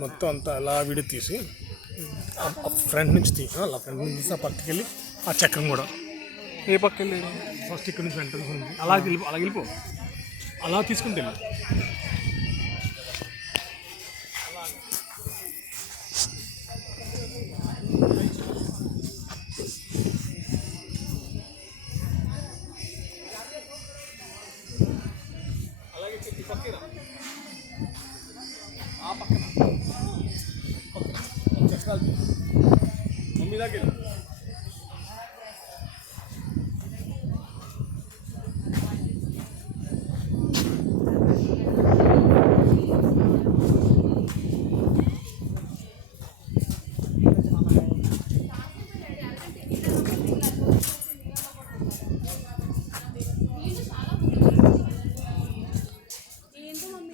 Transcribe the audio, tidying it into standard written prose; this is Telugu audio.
మొత్తం అంతా అలా విడి తీసి ఫ్రంట్ నుంచి అలా ఫ్రంట్ నుంచి తీసి ఆ పక్కకెళ్ళి ఆ చక్రం కూడా ఏ పక్క వెళ్ళి ఫస్ట్ ఇక్కడ నుంచి ఎంట్రన్స్ ఉంది అలా వెళ్ళిపో అలా తీసుకుని వెళ్ళి అలాగే చెప్పి పక్కన ఆ పక్కన చక్రాలు మమ్మీ దగ్గర